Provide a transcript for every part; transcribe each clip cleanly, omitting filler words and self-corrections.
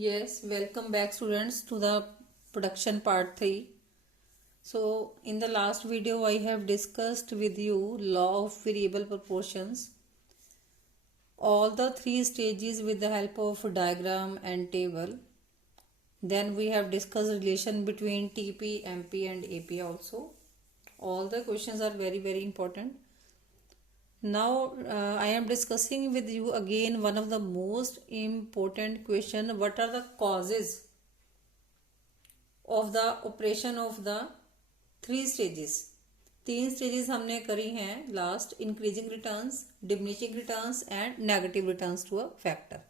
Yes, welcome back students to the production part 3. So in the last video I have discussed with you law of variable proportions, all the three stages with the help of diagram and table. Then we have discussed relation between TP, MP and AP also. All the questions are very important. Now I am discussing with you again one of the most important question. What are the causes of the operation of the three stages? तीन stages हमने करी हैं last, increasing returns, diminishing returns and negative returns to a factor.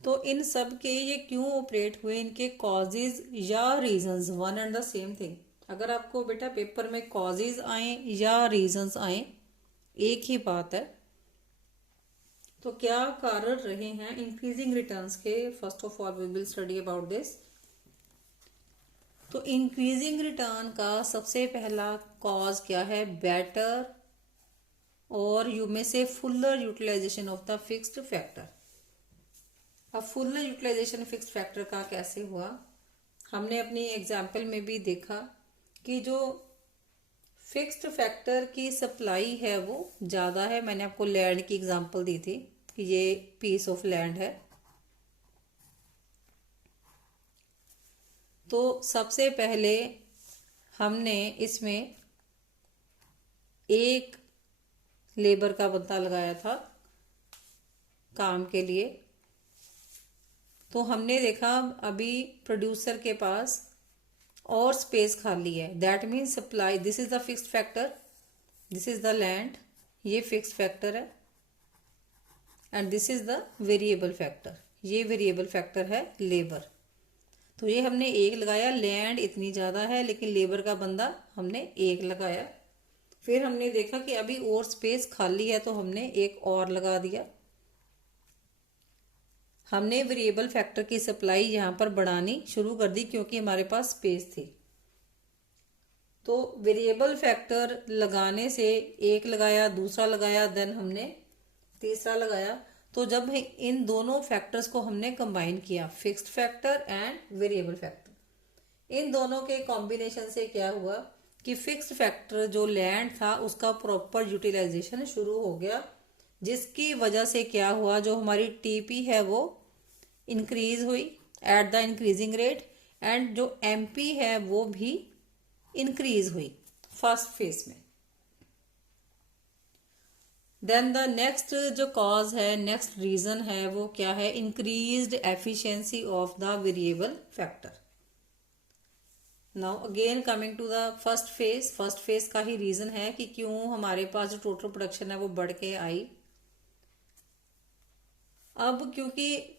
तो इन सब के ये क्यों ऑपरेट हुए, इनके कॉजेज या reasons one and the same thing. अगर आपको बेटा पेपर में कॉजेज आए या रीजंस आए, एक ही बात है. तो क्या कारण रहे हैं इंक्रीजिंग रिटर्न्स के? First of all we will study about this. तो इंक्रीजिंग रिटर्न का सबसे पहला कॉज क्या है? बेटर और यू में से fuller utilization of the fixed factor. अब फुलर यूटिलाइजेशन फिक्स्ड फैक्टर का कैसे हुआ? हमने अपनी एग्जाम्पल में भी देखा कि जो फिक्स्ड फैक्टर की सप्लाई है वो ज़्यादा है. मैंने आपको लैंड की एग्जांपल दी थी कि ये पीस ऑफ लैंड है. तो सबसे पहले हमने इसमें एक लेबर का बंदा लगाया था काम के लिए. तो हमने देखा अभी प्रोड्यूसर के पास और स्पेस खाली है. That means supply, this is the fixed factor, this is the land, ये फिक्स्ड फैक्टर है, and this is the variable factor, ये वेरिएबल फैक्टर है लेबर. तो ये हमने एक लगाया. लैंड इतनी ज़्यादा है लेकिन लेबर का बंदा हमने एक लगाया. फिर हमने देखा कि अभी और स्पेस खाली है तो हमने एक और लगा दिया. हमने वेरिएबल फैक्टर की सप्लाई यहाँ पर बढ़ानी शुरू कर दी क्योंकि हमारे पास स्पेस थी. तो वेरिएबल फैक्टर लगाने से एक लगाया, दूसरा लगाया, देन हमने तीसरा लगाया. तो जब इन दोनों फैक्टर्स को हमने कंबाइन किया, fixed factor and variable factor, इन दोनों के कॉम्बिनेशन से क्या हुआ कि फिक्स्ड फैक्टर जो लैंड था उसका प्रॉपर यूटिलाइजेशन शुरू हो गया, जिसकी वजह से क्या हुआ, जो हमारी टीपी है वो इंक्रीज हुई at the increasing rate, and जो एमपी है वो भी इंक्रीज हुई फर्स्ट फेज में. देन द नेक्स्ट जो कॉज है, नेक्स्ट रीजन है वो क्या है? Increased efficiency of the variable factor. Now again coming to the first phase. First phase का ही रीजन है कि क्यों हमारे पास जो टोटल प्रोडक्शन है वो बढ़ के आई. अब क्योंकि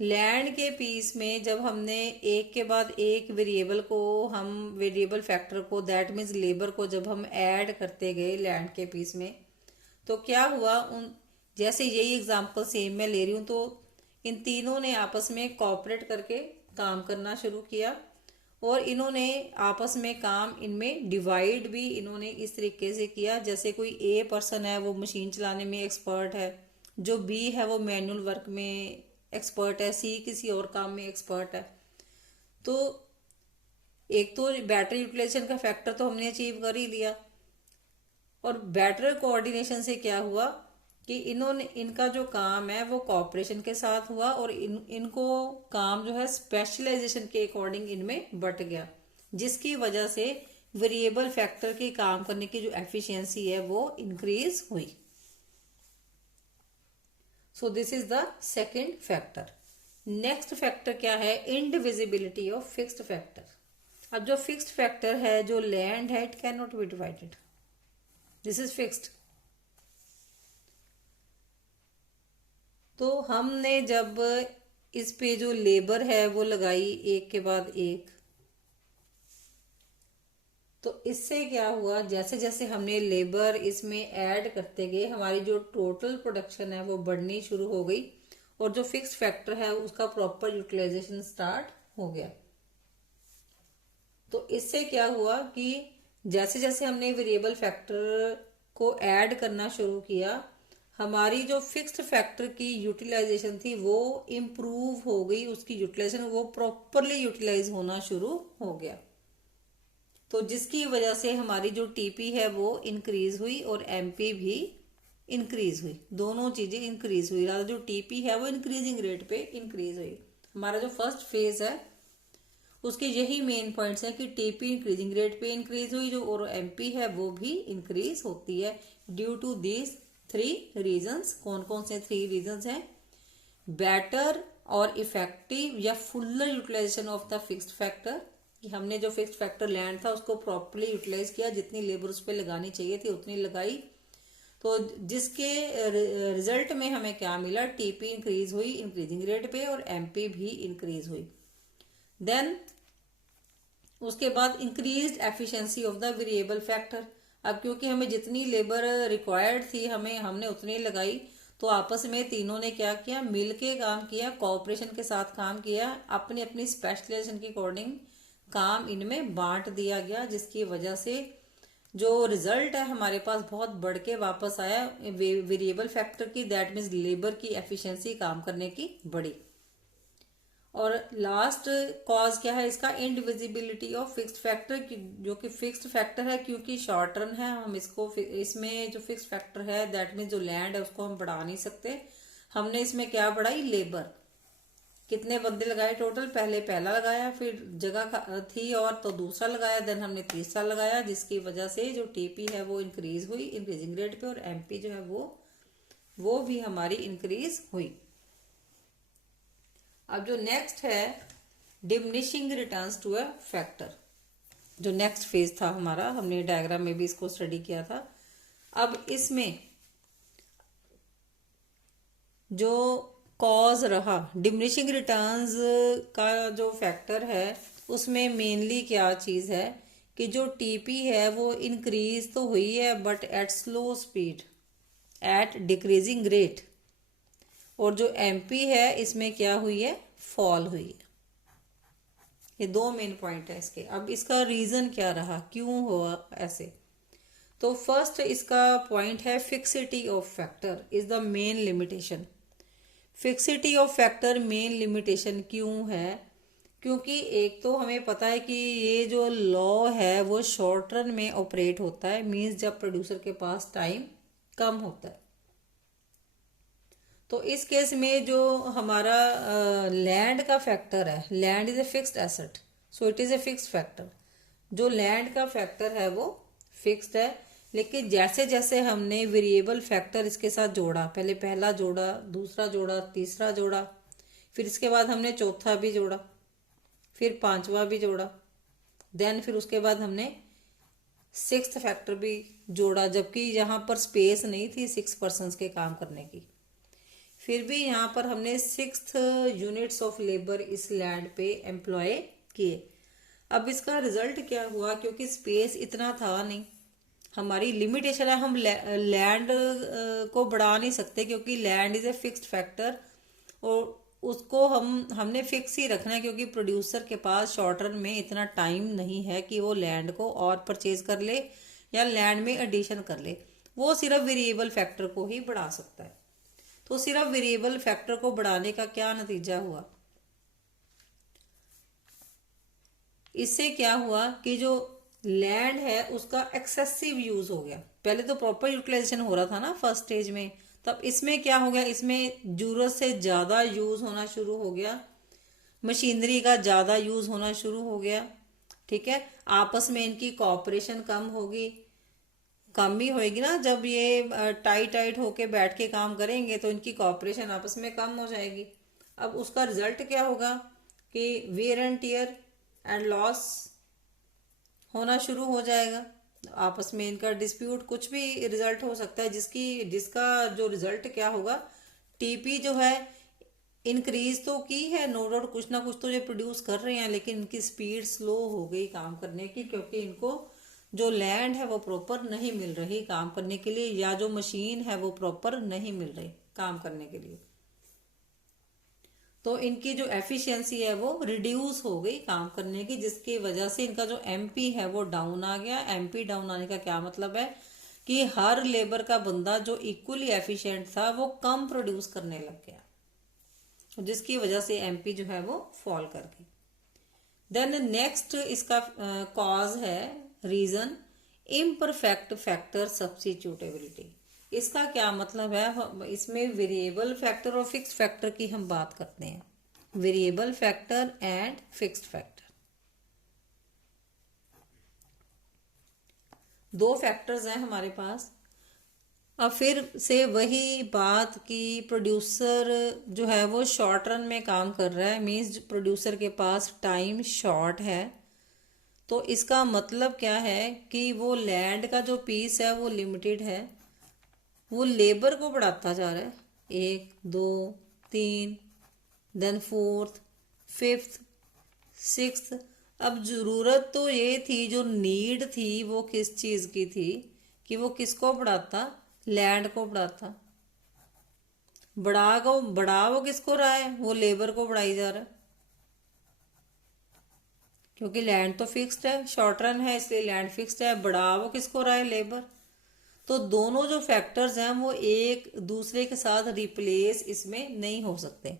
लैंड के पीस में जब हमने एक के बाद एक वेरिएबल को, हम वेरिएबल फैक्टर को, दैट मीन्स लेबर को, जब हम ऐड करते गए लैंड के पीस में, तो क्या हुआ, उन जैसे यही एग्जांपल सेम मैं ले रही हूँ, तो इन तीनों ने आपस में कोऑपरेट करके काम करना शुरू किया और इन्होंने आपस में काम, इनमें डिवाइड भी इन्होंने इस तरीके से किया जैसे कोई ए पर्सन है वो मशीन चलाने में एक्सपर्ट है, जो बी है वो मैनुअल वर्क में एक्सपर्ट है, सी किसी और काम में एक्सपर्ट है. तो एक तो बेटर यूटिलाइजेशन का फैक्टर तो हमने अचीव कर ही लिया, और बेटर कोऑर्डिनेशन से क्या हुआ कि इन्होंने, इनका जो काम है वो कोऑपरेशन के साथ हुआ और इनको काम जो है स्पेशलाइजेशन के अकॉर्डिंग इनमें बट गया, जिसकी वजह से वेरिएबल फैक्टर के काम करने की जो एफिशिएंसी है वो इंक्रीज हुई. So this is the second factor. Next factor क्या है? Indivisibility of fixed factor. अब जो फिक्स्ड फैक्टर है, जो लैंड है, it can not be divided, this is fixed. तो हमने जब इस पे जो लेबर है वो लगाई एक के बाद एक, तो इससे क्या हुआ, जैसे जैसे हमने लेबर इसमें ऐड करते गए हमारी जो टोटल प्रोडक्शन है वो बढ़नी शुरू हो गई और जो फिक्स्ड फैक्टर है उसका प्रॉपर यूटिलाइजेशन स्टार्ट हो गया. तो इससे क्या हुआ कि जैसे जैसे हमने वेरिएबल फैक्टर को ऐड करना शुरू किया, हमारी जो फिक्स्ड फैक्टर की यूटिलाइजेशन थी वो इम्प्रूव हो गई, उसकी यूटिलाइजेशन वो प्रॉपरली यूटिलाइज होना शुरू हो गया, तो जिसकी वजह से हमारी जो टीपी है वो इंक्रीज हुई और एमपी भी इंक्रीज हुई, दोनों चीजें इंक्रीज हुई। रादर जो टीपी है वो इंक्रीजिंग रेट पे इंक्रीज हुई। हमारा जो फर्स्ट फेज है उसके यही मेन पॉइंट्स हैं कि टीपी इंक्रीजिंग रेट पे इंक्रीज हुई, जो और एमपी है वो भी इंक्रीज होती है ड्यू टू दीज 3 रीजंस। कौन कौन से 3 रीजंस हैं? बेटर और इफेक्टिव या fuller utilization of the fixed factor, कि हमने जो फिक्स्ड फैक्टर लैंड था उसको प्रॉपर्ली यूटिलाइज किया, जितनी लेबर उस पर लगानी चाहिए थी उतनी लगाई, तो जिसके रिजल्ट में हमें क्या मिला? टीपी इंक्रीज हुई इंक्रीजिंग रेट पे और एमपी भी इंक्रीज हुई। देन उसके बाद increased efficiency of the variable factor. अब क्योंकि हमें जितनी लेबर रिक्वायर्ड थी हमने उतनी लगाई, तो आपस में तीनों ने क्या किया? मिलके काम किया, कोऑपरेशन के साथ काम किया, अपनी अपनी स्पेशलाइजेशन के अकॉर्डिंग काम इनमें बांट दिया गया, जिसकी वजह से जो रिजल्ट है हमारे पास बहुत बढ़ के वापस आया वेरिएबल फैक्टर की, दैट मीन्स लेबर की एफिशिएंसी काम करने की बढ़ी। और लास्ट कॉज क्या है इसका? इनडिविजिबिलिटी ऑफ फिक्स्ड फैक्टर, जो कि फिक्स्ड फैक्टर है क्योंकि शॉर्ट रन है, हम इसमें जो फिक्स्ड फैक्टर है दैट मीन्स जो लैंड है उसको हम बढ़ा नहीं सकते। हमने इसमें क्या बढ़ाई? लेबर। कितने बंदे लगाए टोटल? पहले पहला लगाया, फिर जगह थी और तो दूसरा लगाया, देन हमने तीसरा लगाया, जिसकी वजह से जो टीपी है वो इंक्रीज हुई इंक्रीजिंग रेट पे और एमपी जो है वो भी हमारी इंक्रीज हुई। अब जो नेक्स्ट है diminishing returns to a factor, जो नेक्स्ट फेज था हमारा, हमने डायग्राम में भी इसको स्टडी किया था। अब इसमें जो कॉज रहा डिमिनिशिंग रिटर्न्स का जो फैक्टर है उसमें मेनली क्या चीज है कि जो टीपी है वो इंक्रीज तो हुई है but at slow speed, at decreasing rate, और जो एमपी है इसमें क्या हुई है? फॉल हुई है। ये 2 मेन पॉइंट है इसके। अब इसका रीजन क्या रहा, क्यों हुआ ऐसे? तो फर्स्ट इसका पॉइंट है fixity of factor is the main limitation. Fixity of factor main limitation क्यों है? क्योंकि एक तो हमें पता है कि ये जो लॉ है वो शॉर्ट रन में ऑपरेट होता है, मींस जब प्रोड्यूसर के पास टाइम कम होता है। तो इस केस में जो हमारा लैंड का फैक्टर है, land is a fixed asset, so it is a fixed factor. जो लैंड का फैक्टर है वो फिक्स्ड है, लेकिन जैसे जैसे हमने वेरिएबल फैक्टर इसके साथ जोड़ा, पहले पहला जोड़ा, दूसरा जोड़ा, तीसरा जोड़ा, फिर इसके बाद हमने चौथा भी जोड़ा, फिर 5वां भी जोड़ा, देन फिर उसके बाद हमने 6th फैक्टर भी जोड़ा, जबकि यहाँ पर स्पेस नहीं थी 6 पर्सन्स के काम करने की, फिर भी यहाँ पर हमने 6 यूनिट्स ऑफ लेबर इस लैंड पे एम्प्लॉय किए। अब इसका रिजल्ट क्या हुआ? क्योंकि स्पेस इतना था नहीं, हमारी लिमिटेशन है, हम लैंड को बढ़ा नहीं सकते क्योंकि land is a fixed factor, और उसको हमने फिक्स ही रखना है क्योंकि प्रोड्यूसर के पास शॉर्ट रन में इतना टाइम नहीं है कि वो लैंड को और परचेज कर ले या लैंड में एडिशन कर ले, वो सिर्फ वेरिएबल फैक्टर को ही बढ़ा सकता है। तो सिर्फ वेरिएबल फैक्टर को बढ़ाने का क्या नतीजा हुआ? इससे क्या हुआ कि जो लैंड है उसका एक्सेसिव यूज हो गया। पहले तो प्रॉपर यूटिलाइजेशन हो रहा था ना फर्स्ट स्टेज में, तब इसमें क्या हो गया? इसमें जरूरत से ज्यादा यूज होना शुरू हो गया, मशीनरी का ज्यादा यूज होना शुरू हो गया, ठीक है। आपस में इनकी कोऑपरेशन कम होगी, कम ही होएगी ना, जब ये टाइट होके बैठ के काम करेंगे तो इनकी कोऑपरेशन आपस में कम हो जाएगी। अब उसका रिजल्ट क्या होगा कि wear and tear and loss होना शुरू हो जाएगा, आपस में इनका डिस्प्यूट, कुछ भी रिजल्ट हो सकता है, जिसका जो रिजल्ट क्या होगा? टीपी जो है इंक्रीज तो की है, नो डाउट कुछ ना कुछ तो ये प्रोड्यूस कर रहे हैं, लेकिन इनकी स्पीड स्लो हो गई काम करने की, क्योंकि इनको जो लैंड है वो प्रॉपर नहीं मिल रही काम करने के लिए, या जो मशीन है वो प्रॉपर नहीं मिल रही काम करने के लिए। तो इनकी जो एफिशिएंसी है वो रिड्यूस हो गई काम करने की, जिसकी वजह से इनका जो एमपी है वो डाउन आ गया। एमपी डाउन आने का क्या मतलब है कि हर लेबर का बंदा जो इक्वली एफिशिएंट था वो कम प्रोड्यूस करने लग गया, जिसकी वजह से एमपी जो है वो फॉल कर गई। देन नेक्स्ट इसका कॉज है, रीजन, इम्परफेक्ट फैक्टर सब्स्टिट्यूटेबिलिटी। इसका क्या मतलब है, इसमें वेरिएबल फैक्टर और फिक्स्ड फैक्टर की हम बात करते हैं। Variable factor and fixed factor, दो फैक्टर्स हैं हमारे पास। अब फिर से वही बात कि प्रोड्यूसर जो है वो शॉर्ट रन में काम कर रहा है, मीन्स प्रोड्यूसर के पास टाइम शॉर्ट है। तो इसका मतलब क्या है कि वो लैंड का जो पीस है वो लिमिटेड है, वो लेबर को बढ़ाता जा रहा है, 1 2 3, देन 4th 5th 6th। अब जरूरत तो ये थी, जो नीड थी वो किस चीज की थी, कि वो किसको बढ़ाता, लैंड को बढ़ाता। बढ़ा वो किसको रहा है, वो लेबर को बढ़ाई जा रहा है, क्योंकि लैंड तो फिक्स्ड है, शॉर्ट रन है इसलिए लैंड फिक्स्ड है। बढ़ा वो किसको रहा है, लेबर। तो दोनों जो फैक्टर्स हैं वो एक दूसरे के साथ रिप्लेस इसमें नहीं हो सकते।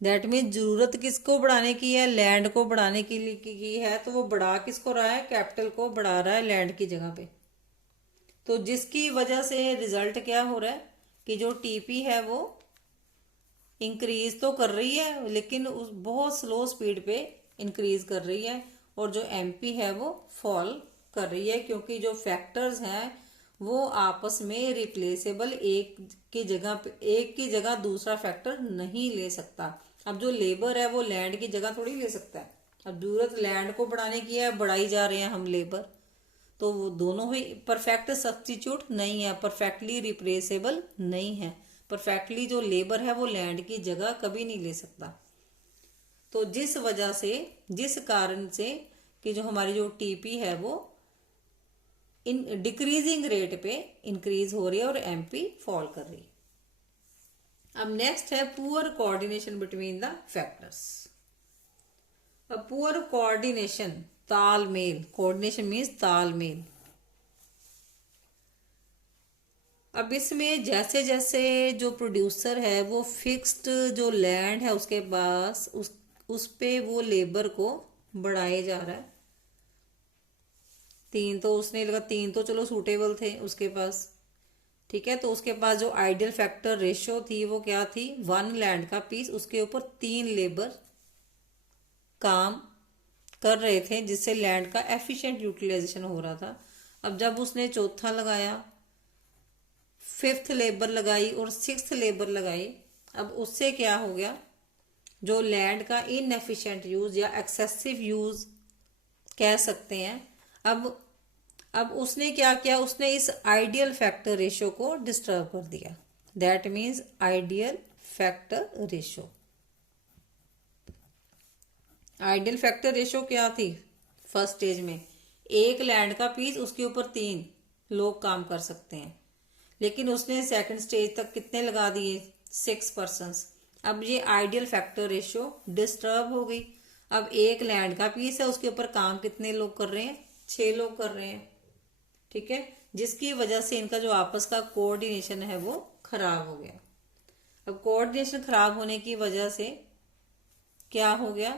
दैट मीन जरूरत किसको बढ़ाने की है, लैंड को बढ़ाने के लिए की है, तो वो बढ़ा किसको रहा है, कैपिटल को बढ़ा रहा है लैंड की जगह पे। तो जिसकी वजह से रिजल्ट क्या हो रहा है कि जो टीपी है वो इंक्रीज तो कर रही है लेकिन उस बहुत स्लो स्पीड पे इंक्रीज कर रही है, और जो एमपी है वो फॉल कर रही है, क्योंकि जो फैक्टर्स हैं वो आपस में रिप्लेसेबल, एक की जगह दूसरा फैक्टर नहीं ले सकता। अब जो लेबर है वो लैंड की जगह थोड़ी ले सकता है। अब जरूरत लैंड को बढ़ाने की है, बढ़ाई जा रहे हैं हम लेबर, तो वो दोनों ही परफेक्ट सब्स्टिट्यूट नहीं है, परफेक्टली रिप्लेसेबल नहीं है। परफेक्टली जो लेबर है वो लैंड की जगह कभी नहीं ले सकता। तो जिस कारण से कि जो हमारी जो टीपी है वो इन डिक्रीजिंग रेट पे इंक्रीज हो रही है और एमपी फॉल कर रही है। अब नेक्स्ट है poor coordination between the factors. अब पुअर कोऑर्डिनेशन, तालमेल, कोऑर्डिनेशन मीन्स तालमेल। अब इसमें जैसे जैसे जो प्रोड्यूसर है वो फिक्स्ड जो लैंड है उसके पास उस पे वो लेबर को बढ़ाए जा रहा है। 3 तो उसने लगा, 3 तो चलो सूटेबल थे उसके पास, ठीक है। तो उसके पास जो आइडियल फैक्टर रेशियो थी वो क्या थी, 1 लैंड का पीस, उसके ऊपर 3 लेबर काम कर रहे थे, जिससे लैंड का एफिशिएंट यूटिलाइजेशन हो रहा था। अब जब उसने चौथा लगाया, 5th लेबर लगाई और 6th लेबर लगाई, अब उससे क्या हो गया, जो लैंड का इनएफिशिएंट यूज या एक्सेसिव यूज कह सकते हैं, अब उसने क्या किया, उसने इस आइडियल फैक्टर रेशियो को डिस्टर्ब कर दिया। That means ideal factor ratio. Ideal factor ratio क्या थी फर्स्ट स्टेज में, 1 लैंड का पीस, उसके ऊपर 3 लोग काम कर सकते हैं, लेकिन उसने सेकंड स्टेज तक कितने लगा दिए, 6 पर्सन्स। अब ये आइडियल फैक्टर रेशियो डिस्टर्ब हो गई। अब 1 लैंड का पीस है, उसके ऊपर काम कितने लोग कर रहे हैं, 6 लोग कर रहे हैं, ठीक है, जिसकी वजह से इनका जो आपस का कोऑर्डिनेशन है वो खराब हो गया। अब कोऑर्डिनेशन खराब होने की वजह से क्या हो गया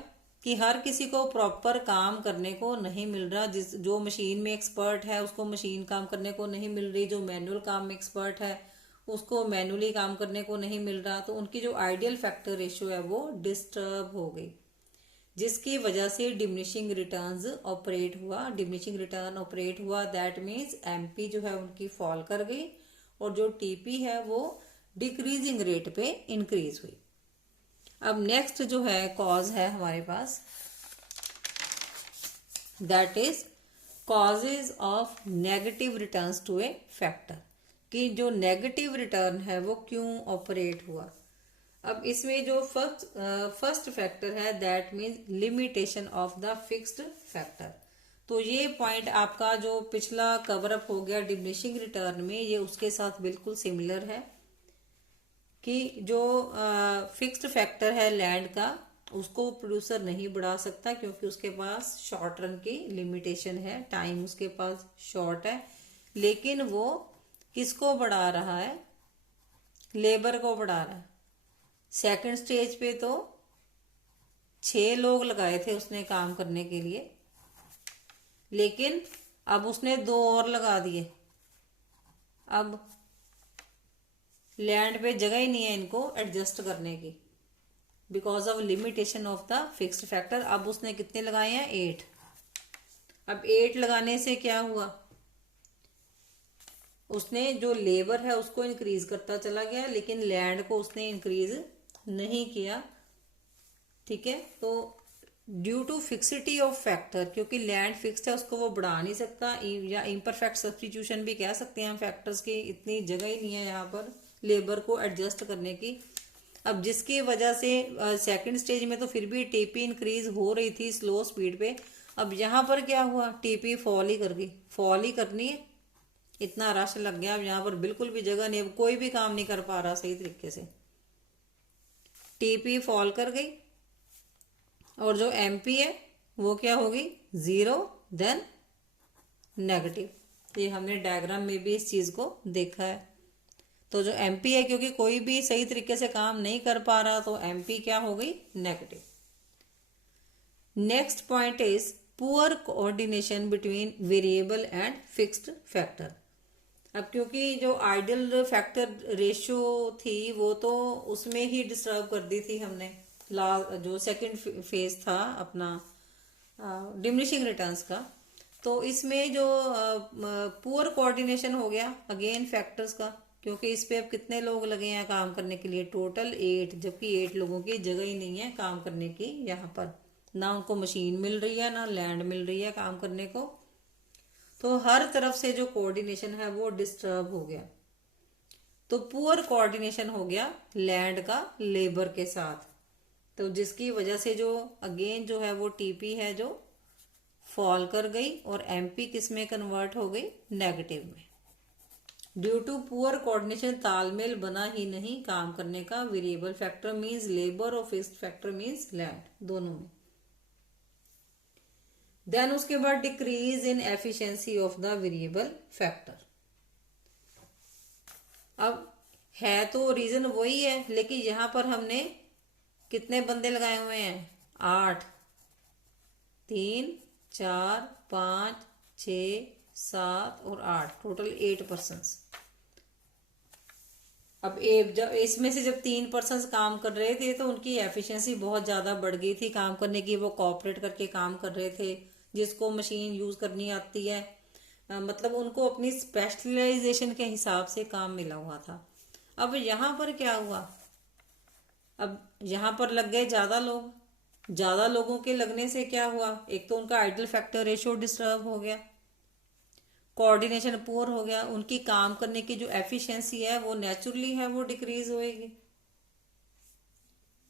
कि हर किसी को प्रॉपर काम करने को नहीं मिल रहा। जो मशीन में एक्सपर्ट है उसको मशीन काम करने को नहीं मिल रही, जो मैनुअल काम में एक्सपर्ट है उसको मैनुअली काम करने को नहीं मिल रहा। तो उनकी जो आइडियल फैक्टर रेशियो है वो डिस्टर्ब हो गई, जिसकी वजह से डिमिनिशिंग रिटर्न्स ऑपरेट हुआ। डिमिनिशिंग रिटर्न ऑपरेट हुआ, दैट मीन्स एमपी जो है उनकी फॉल कर गई, और जो टीपी है वो डिक्रीजिंग रेट पे इंक्रीज हुई। अब नेक्स्ट जो है कॉज है हमारे पास, that is causes of negative returns to a factor, कि जो नेगेटिव रिटर्न है वो क्यों ऑपरेट हुआ। अब इसमें जो फर्स्ट फैक्टर है that means limitation of the fixed factor. तो ये पॉइंट आपका जो पिछला कवर अप हो गया डिमिनिशिंग रिटर्न में, ये उसके साथ बिल्कुल सिमिलर है कि जो फिक्स्ड फैक्टर है लैंड का उसको प्रोड्यूसर नहीं बढ़ा सकता, क्योंकि उसके पास शॉर्ट रन की लिमिटेशन है, टाइम उसके पास शॉर्ट है। लेकिन वो किसको बढ़ा रहा है, लेबर को बढ़ा रहा है। सेकंड स्टेज पे तो 6 लोग लगाए थे उसने काम करने के लिए, लेकिन अब उसने 2 और लगा दिए। अब लैंड पे जगह ही नहीं है इनको एडजस्ट करने की, because of limitation of the fixed factor. अब उसने कितने लगाए हैं, 8। अब 8 लगाने से क्या हुआ, उसने जो लेबर है उसको इंक्रीज करता चला गया, लेकिन लैंड को उसने इंक्रीज नहीं किया। ठीक है, तो due to fixity of factor, क्योंकि लैंड फिक्स्ड है उसको वो बढ़ा नहीं सकता, या इम्परफेक्ट सब्स्टिट्यूशन भी कह सकते हैं हम फैक्टर्स की, इतनी जगह ही नहीं है यहाँ पर लेबर को एडजस्ट करने की। अब जिसकी वजह से सेकंड स्टेज में तो फिर भी टीपी इंक्रीज हो रही थी स्लो स्पीड पे। अब यहाँ पर क्या हुआ, टीपी फॉल ही कर गई, फॉल ही करनी है, इतना रश लग गया। अब यहाँ पर बिल्कुल भी जगह नहीं, कोई भी काम नहीं कर पा रहा सही तरीके से, टीपी फॉल कर गई। और जो एमपी है वो क्या होगी, 0 देन नेगेटिव। ये हमने डायग्राम में भी इस चीज को देखा है। तो जो एमपी है, क्योंकि कोई भी सही तरीके से काम नहीं कर पा रहा, तो एमपी क्या हो गई, negative. Next point is poor coordination between variable and fixed factor. अब क्योंकि जो आइडियल फैक्टर रेशियो थी वो तो उसमें ही डिस्टर्ब कर दी थी हमने, जो सेकंड फेज था अपना डिमिनिशिंग रिटर्न्स का। तो इसमें जो पुअर कोऑर्डिनेशन हो गया अगेन फैक्टर्स का, क्योंकि इस पे अब कितने लोग लगे हैं काम करने के लिए, टोटल 8, जबकि 8 लोगों की जगह ही नहीं है काम करने की। यहाँ पर ना उनको मशीन मिल रही है, ना लैंड मिल रही है काम करने को, तो हर तरफ से जो कोऑर्डिनेशन है वो डिस्टर्ब हो गया। तो पुअर कोऑर्डिनेशन हो गया लैंड का लेबर के साथ, तो जिसकी वजह से जो अगेन जो है वो टीपी है जो फॉल कर गई, और एमपी किस में कन्वर्ट हो गई, नेगेटिव में। ड्यू टू पुअर कोऑर्डिनेशन तालमेल बना ही नहीं काम करने का, वेरिएबल फैक्टर मींस लेबर और फिक्स्ड फैक्टर मींस लैंड, दोनों में। देन उसके बाद decrease in efficiency of the variable factor. अब है तो रीजन वही है, लेकिन यहां पर हमने कितने बंदे लगाए हुए हैं, 8, 3, 4, 5, 6, 7 और 8, टोटल 8 पर्सन्स। अब जब इसमें से जब 3 पर्सन्स काम कर रहे थे तो उनकी एफिशिएंसी बहुत ज़्यादा बढ़ गई थी काम करने की, वो कोऑपरेट करके काम कर रहे थे, जिसको मशीन यूज़ करनी आती है, मतलब उनको अपनी स्पेशलाइजेशन के हिसाब से काम मिला हुआ था। अब यहाँ पर क्या हुआ, अब यहाँ पर लग गए ज़्यादा लोग, ज़्यादा लोगों के लगने से क्या हुआ, एक तो उनका आइडल फैक्टर रेशियो डिस्टर्ब हो गया, कोऑर्डिनेशन पुअर हो गया, उनकी काम करने की जो एफिशिएंसी है वो नेचुरली है वो डिक्रीज होएगी,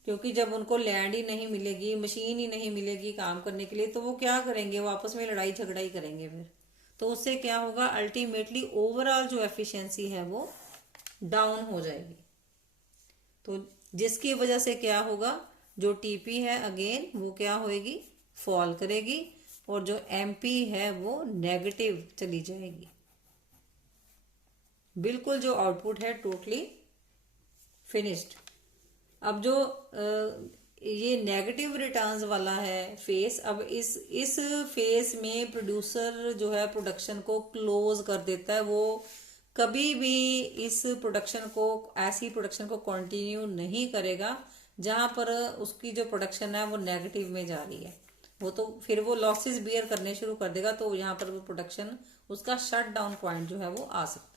क्योंकि जब उनको लैंड ही नहीं मिलेगी, मशीन ही नहीं मिलेगी काम करने के लिए, तो वो क्या करेंगे, वो आपस में लड़ाई झगड़ा ही करेंगे फिर। तो उससे क्या होगा, अल्टीमेटली ओवरऑल जो एफिशिएंसी है वो डाउन हो जाएगी। तो जिसकी वजह से क्या होगा, जो टीपी है अगेन वो क्या होएगी, फॉल करेगी, और जो एमपी है वो नेगेटिव चली जाएगी। बिल्कुल जो आउटपुट है टोटली फिनिश्ड। अब जो ये नेगेटिव रिटर्न्स वाला है फेस, अब इस फेस में प्रोड्यूसर जो है प्रोडक्शन को क्लोज कर देता है, वो कभी भी इस प्रोडक्शन को, ऐसी प्रोडक्शन को कंटिन्यू नहीं करेगा जहां पर उसकी जो प्रोडक्शन है वो नेगेटिव में जा रही है। वो तो फिर वो लॉसेस बियर करने शुरू कर देगा, तो यहाँ पर वो प्रोडक्शन, उसका शट डाउन पॉइंट जो है वो आ सकता है।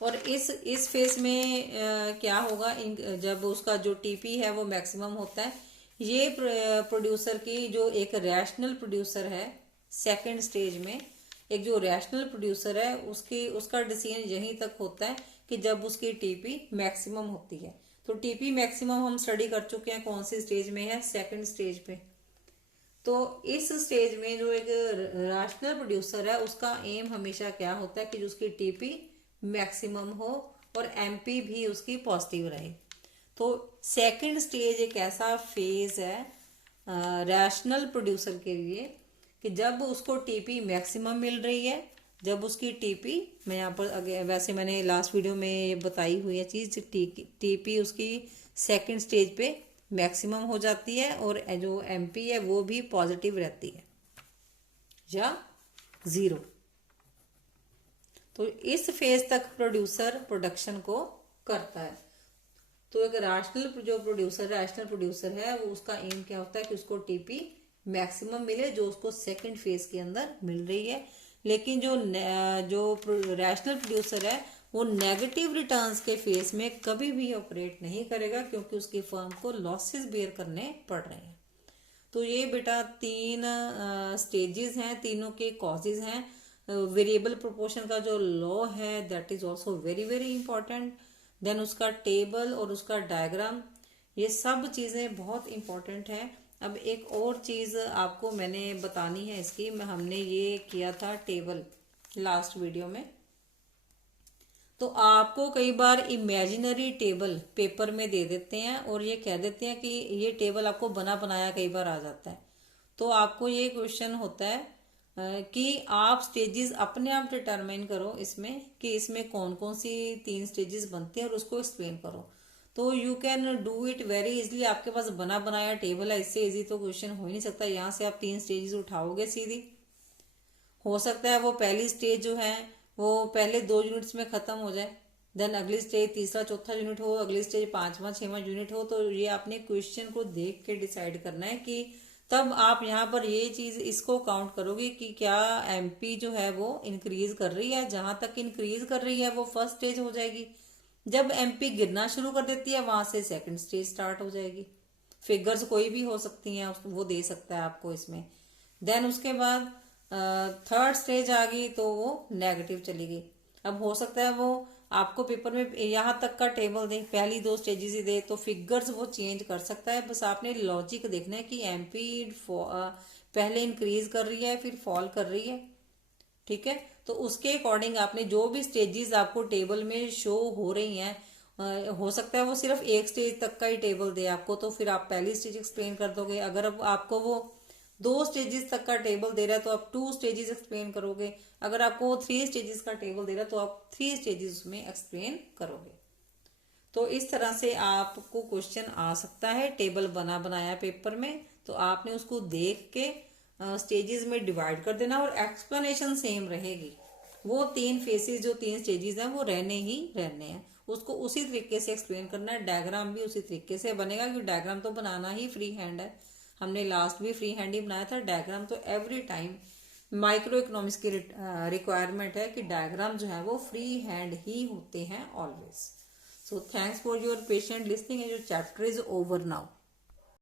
और इस फेस में क्या होगा, जब उसका जो टीपी है वो मैक्सिमम होता है, ये प्रोड्यूसर की जो एक रैशनल प्रोड्यूसर है सेकंड स्टेज में, एक जो रैशनल प्रोड्यूसर है उसका डिसीजन यहीं तक होता है कि जब उसकी टीपी मैक्सिमम होती है। तो टीपी मैक्सिमम हम स्टडी कर चुके हैं, कौन सी स्टेज में है, सेकंड स्टेज पे। तो इस स्टेज में जो एक रैशनल प्रोड्यूसर है उसका एम हमेशा क्या होता है कि उसकी टीपी मैक्सिमम हो और एमपी भी उसकी पॉजिटिव रहे। तो सेकंड स्टेज एक ऐसा फेज है रैशनल प्रोड्यूसर के लिए कि जब उसको टीपी मैक्सिमम मिल रही है, जब उसकी टीपी, मैं यहाँ पर वैसे मैंने लास्ट वीडियो में ये बताई हुई है चीज़, टीपी उसकी सेकंड स्टेज पे मैक्सिमम हो जाती है और जो एमपी है वो भी पॉजिटिव रहती है या ज़ीरो। तो इस फेज तक प्रोड्यूसर प्रोडक्शन को करता है। तो एक रैशनल प्रोड्यूसर है वो, उसका एम क्या होता है कि उसको टीपी मैक्सिमम मिले जो उसको सेकंड फेज के अंदर मिल रही है। लेकिन जो रैशनल प्रोड्यूसर है वो नेगेटिव रिटर्न्स के फेज में कभी भी ऑपरेट नहीं करेगा, क्योंकि उसकी फर्म को लॉसेस बेयर करने पड़ रहे हैं। तो ये बेटा 3 स्टेजेस हैं, तीनों के कॉजेज हैं। वेरिएबल प्रोपोर्शन का जो लॉ है that is also very very important. Then उसका टेबल और उसका डायग्राम, ये सब चीज़ें बहुत इंपॉर्टेंट हैं। अब एक और चीज़ आपको मैंने बतानी है इसकी, हमने ये किया था टेबल लास्ट वीडियो में। तो आपको कई बार इमेजिनरी टेबल पेपर में दे देते हैं और ये कह देते हैं कि ये टेबल आपको बना बनाया कई बार आ जाता है। तो आपको ये क्वेश्चन होता है कि आप स्टेजेस अपने आप डिटरमाइन करो इसमें कि इसमें कौन कौन सी 3 स्टेजेस बनते हैं और उसको एक्सप्लेन करो। तो you can do it very easily. आपके पास बना बनाया टेबल है, इससे इजी तो क्वेश्चन हो ही नहीं सकता। यहाँ से आप 3 स्टेजेस उठाओगे सीधी, हो सकता है वो पहली स्टेज जो है वो पहले 2 यूनिट्स में खत्म हो जाए, देन अगली स्टेज तीसरा चौथा यूनिट हो, अगली स्टेज 5वां 6वां यूनिट हो। तो ये आपने क्वेश्चन को देख के डिसाइड करना है कि तब आप यहाँ पर ये चीज इसको काउंट करोगे कि क्या एमपी जो है वो इंक्रीज कर रही है। जहां तक इंक्रीज कर रही है वो फर्स्ट स्टेज हो जाएगी। जब एमपी गिरना शुरू कर देती है वहां से सेकंड स्टेज स्टार्ट हो जाएगी। फिगर्स कोई भी हो सकती हैं, वो दे सकता है आपको इसमें। देन उसके बाद थर्ड स्टेज आ गई तो वो नेगेटिव चली गई। अब हो सकता है वो आपको पेपर में यहाँ तक का टेबल दे, पहली 2 स्टेजेस ही दे, तो फिगर्स वो चेंज कर सकता है। बस आपने लॉजिक देखना है कि एमपी पहले इंक्रीज कर रही है फिर फॉल कर रही है, ठीक है। तो उसके अकॉर्डिंग आपने जो भी स्टेजेस आपको टेबल में शो हो रही हैं, हो सकता है वो सिर्फ एक स्टेज तक का ही टेबल दे आपको, तो फिर आप पहली स्टेज एक्सप्लेन कर दोगे। अगर अब आपको वो 2 स्टेजेस तक का टेबल दे रहा है तो आप 2 स्टेजेस एक्सप्लेन करोगे। अगर आपको 3 स्टेजेस का टेबल दे रहा है तो आप 3 स्टेजेस उसमें एक्सप्लेन करोगे। तो इस तरह से आपको क्वेश्चन आ सकता है टेबल बना बनाया पेपर में। तो आपने उसको देख के स्टेजेस में डिवाइड कर देना और एक्सप्लेनेशन सेम रहेगी। वो 3 फेसेस जो 3 स्टेजेस हैं वो रहने ही रहने हैं, उसको उसी तरीके से एक्सप्लेन करना है। डायग्राम भी उसी तरीके से बनेगा, क्योंकि डायग्राम तो बनाना ही फ्री हैंड है। हमने लास्ट भी फ्री हैंड ही बनाया था डायग्राम। तो एवरी टाइम माइक्रो इकोनॉमिक्स की रिक्वायरमेंट है कि डायग्राम जो है वो फ्री हैंड ही होते हैं always. So thanks for your patient listening and your chapter is over now.